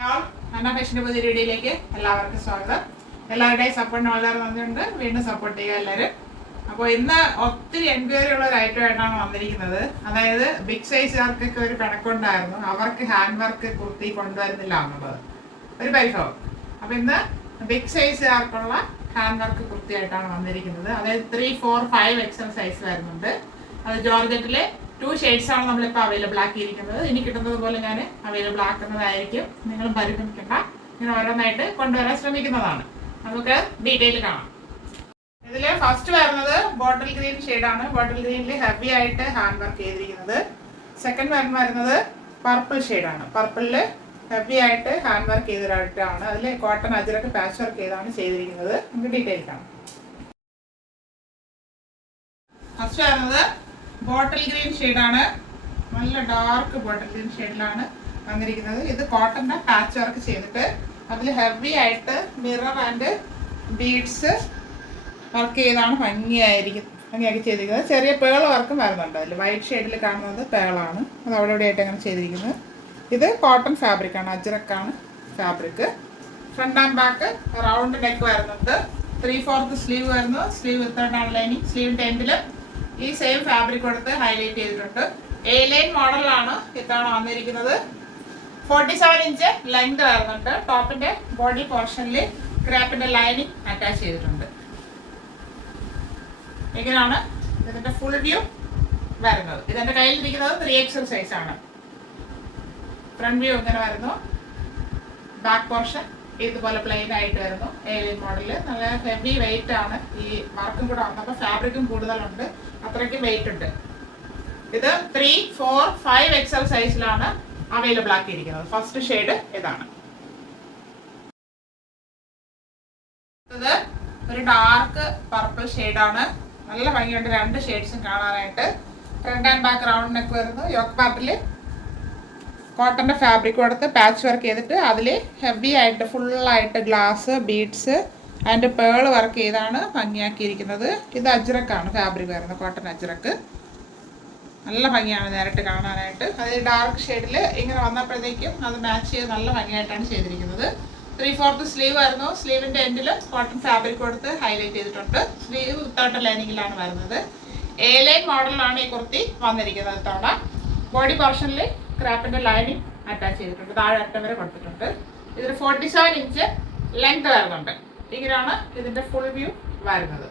അന്ന ഫാഷൻ്റെ പുതിയ വീഡിയോയിലേക്ക് എല്ലാവർക്കും സ്വാഗതം. എല്ലാവരുടെയും സപ്പോർട്ടിന് വളരെ നന്ദിയുണ്ട്. വീണ്ടും സപ്പോർട്ട് ചെയ്യുക എല്ലാവരും. അപ്പോൾ ഇന്ന് ഒത്തിരി എൻക്വയറി ഉള്ള ഒരു ഐറ്റമായിട്ടാണ് വന്നിരിക്കുന്നത്. അതായത് ബിഗ് സൈസുകാർക്കൊക്കെ ഒരു പിണക്കുണ്ടായിരുന്നു, അവർക്ക് ഹാൻഡ് വർക്ക് കുർത്തി കൊണ്ടുവരുന്നില്ല എന്നുള്ളത് ഒരു പരിഭവം. അപ്പോൾ ഇന്ന് ബിഗ് സൈസുകാർക്കുള്ള ഹാൻഡ് വർക്ക് കുർത്തിയായിട്ടാണ് വന്നിരിക്കുന്നത്. അതായത് 3, 4, 5 XL സൈസ് വരുന്നുണ്ട്. അത് ജോർജറ്റിലെ 2 ഷെയ്ഡ്സാണ് നമ്മളിപ്പോൾ അവൈലബിൾ ആക്കിയിരിക്കുന്നത്. ഇനി കിട്ടുന്നത് പോലെ ഞാൻ അവൈലബിൾ ആക്കുന്നതായിരിക്കും. നിങ്ങൾ പരിഗണിക്കേണ്ട, ഇങ്ങനെ ഓരോന്നായിട്ട് കൊണ്ടുവരാൻ ശ്രമിക്കുന്നതാണ്. നമുക്ക് ഡീറ്റെയിൽ കാണാം. ഇതിൽ ഫസ്റ്റ് വരുന്നത് ബോട്ടിൽ ഗ്രീൻ ഷെയ്ഡാണ്. ബോട്ടിൽ ഗ്രീനിൽ ഹെവി ആയിട്ട് ഹാൻഡ് വർക്ക് ചെയ്തിരിക്കുന്നത്. സെക്കൻഡ് വരുന്നത് പർപ്പിൾ ഷെയ്ഡാണ്. പർപ്പിളിൽ ഹെവി ആയിട്ട് ഹാൻഡ് വർക്ക് ചെയ്തിട്ടാണ്. അതിൽ കോട്ടൺ അജ്രക്ക് പാച്ച് വർക്ക് ചെയ്താണ് ചെയ്തിരിക്കുന്നത്. നമുക്ക് ഡീറ്റെയിൽ കാണാം. ഫസ്റ്റ് വരുന്നത് ബോട്ടിൽ ഗ്രീൻ ഷെയ്ഡാണ്. നല്ല ഡാർക്ക് ബോട്ടിൽ ഗ്രീൻ ഷെയ്ഡിലാണ് വന്നിരിക്കുന്നത്. ഇത് കോട്ടൻ്റെ പാച്ച് വർക്ക് ചെയ്തിട്ട് അതിൽ ഹെവി ആയിട്ട് മിറർ ആൻഡ് ബീഡ്സ് വർക്ക് ചെയ്താണ് ഭംഗിയാക്കി ചെയ്തിരിക്കുന്നത്. ചെറിയ പേൾ വർക്കും വരുന്നുണ്ട്. അതിൽ വൈറ്റ് ഷെയ്ഡിൽ കാണുന്നത് പേളാണ്. അത് അവിടെ ഇവിടെയായിട്ട് അങ്ങനെ ചെയ്തിരിക്കുന്നത്. ഇത് കോട്ടൺ ഫാബ്രിക്കാണ്, അജ്രക്കാണ് fabric. Front and back round neck വരുന്നുണ്ട്. 3/4 സ്ലീവ് വരുന്നു. Sleeve without lining. സ്ലീവിൻ്റെ എൻഡിൽ ഈ സെയിം ഫാബ്രിക് കൊടുത്ത് ഹൈലൈറ്റ് ചെയ്തിട്ടുണ്ട്. എ ലൈൻ മോഡലാണ് ഇതാണ് വന്നിരിക്കുന്നത്. 47 ഇഞ്ച് ലെങ്ത് വരുന്നുണ്ട്. ടോപ്പിന്റെ ബോഡി പോർഷനിൽ ക്രാപ്പിന്റെ ലൈനിങ് അറ്റാച്ച് ചെയ്തിട്ടുണ്ട്. ഇങ്ങനെയാണ് ഇതിന്റെ ഫുൾ വ്യൂ വരുന്നത്. ഇതിന്റെ കയ്യിലിരിക്കുന്നത് 3XL സൈസ് ആണ്. ഫ്രണ്ട് വ്യൂ ഇങ്ങനെ വരുന്നു. ബാക്ക് പോർഷൻ ഇതുപോലെ പ്ലെയിൻ ആയിട്ട് വരുന്നു. A line model. നല്ല ഹെവി വെയിറ്റ് ആണ്. ഈ വർക്കും കൂടെ വന്നപ്പോൾ ഫാബ്രിക്കും കൂടുതലുണ്ട്, അത്രയ്ക്കും വെയിറ്റ് ഉണ്ട്. ഇത് 3, 4, 5 XL സൈസിലാണ് അവൈലബിൾ ആക്കിയിരിക്കുന്നത്. ഫസ്റ്റ് ഷെയ്ഡ് ഇതാണ്. ഇത് ഒരു ഡാർക്ക് പർപ്പിൾ ഷെയ്ഡാണ്. നല്ല ഭംഗിയുണ്ട് 2 ഷെയ്ഡ്സും കാണാനായിട്ട്. Front and back round neck വരുന്നു. യോക്ക് പാർട്ടിൽ കോട്ടൻ്റെ ഫാബ്രിക് കൊടുത്ത് പാച്ച് വർക്ക് ചെയ്തിട്ട് അതിൽ ഹെവി ആയിട്ട് ഫുള്ളായിട്ട് glass beads and pearl work ചെയ്താണ് ഭംഗിയാക്കിയിരിക്കുന്നത്. ഇത് അജ്രക്കാണ് ഫാബ്രിക് വരുന്നത്, കോട്ടൺ അജ്രക്ക്. നല്ല ഭംഗിയാണ് നേരിട്ട് കാണാനായിട്ട്. അത് ഡാർക്ക് ഷെയ്ഡിൽ ഇങ്ങനെ വന്നപ്പോഴത്തേക്കും അത് മാച്ച് ചെയ്ത് നല്ല ഭംഗിയായിട്ടാണ് ചെയ്തിരിക്കുന്നത്. 3/4 സ്ലീവ് വരുന്നു. സ്ലീവിൻ്റെ എൻഡിൽ കോട്ടൺ ഫാബ്രിക് കൊടുത്ത് ഹൈലൈറ്റ് ചെയ്തിട്ടുണ്ട്. സ്ലീവ് വിത്തൗട്ട് ലൈനിങ്ങിലാണ് വരുന്നത്. എ ലൈൻ മോഡലിലാണ് ഈ കുർത്തി വന്നിരിക്കുന്നത്. ഇത്തവണ ബോഡി പോർഷനിൽ ക്രാപ്പിൻ്റെ ലൈനിങ് അറ്റാച്ച് ചെയ്തിട്ടുണ്ട്. താഴെ അറ്റം വരെ കൊടുത്തിട്ടുണ്ട്. ഇതിൽ 47 ഇഞ്ച് ലെങ്ത് വരുന്നുണ്ട്. ഇങ്ങനെയാണ് ഇതിൻ്റെ ഫുൾ വ്യൂ വരുന്നത്.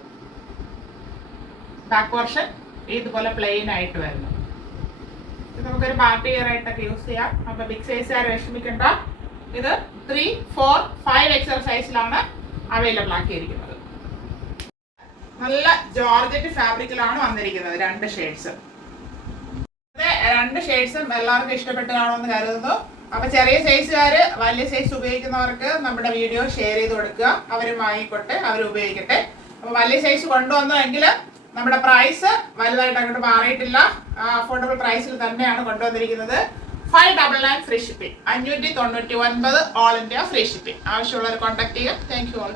ബാക്ക് പോർഷൻ ഇതുപോലെ പ്ലെയിൻ ആയിട്ട് വരുന്നു. ഇത് നമുക്കൊരു പാർട്ടി വെയർ ആയിട്ടൊക്കെ യൂസ് ചെയ്യാം. അപ്പോൾ ബിഗ് സൈസുകാർ വിഷമിക്കേണ്ട. ഇത് 3, 4, 5 XL സൈസിലാണ് അവൈലബിൾ ആക്കിയിരിക്കുന്നത്. നല്ല ജോർജറ്റ് ഫാബ്രിക്കിലാണ് വന്നിരിക്കുന്നത് 2 ഷെയ്ഡ്സ്. 2 ഷെയ്ഡ്സും എല്ലാവർക്കും ഇഷ്ടപ്പെട്ട് കാണുമെന്ന് കരുതുന്നു. അപ്പൊ ചെറിയ സൈസുകാർ വലിയ സൈസ് ഉപയോഗിക്കുന്നവർക്ക് നമ്മുടെ വീഡിയോ ഷെയർ ചെയ്ത് കൊടുക്കുക. അവർ വാങ്ങിക്കോട്ടെ, അവർ ഉപയോഗിക്കട്ടെ. അപ്പൊ വലിയ സൈസ് കൊണ്ടുവന്നെങ്കിൽ നമ്മുടെ പ്രൈസ് വലുതായിട്ട് അങ്ങോട്ട് മാറിയിട്ടില്ല. അഫോർഡബിൾ പ്രൈസിൽ തന്നെയാണ് കൊണ്ടുവന്നിരിക്കുന്നത്. 599 free shipping. 599 all India free shipping. ആവശ്യമുള്ളവർ കോൺടാക്ട് ചെയ്യുക. Thank you all.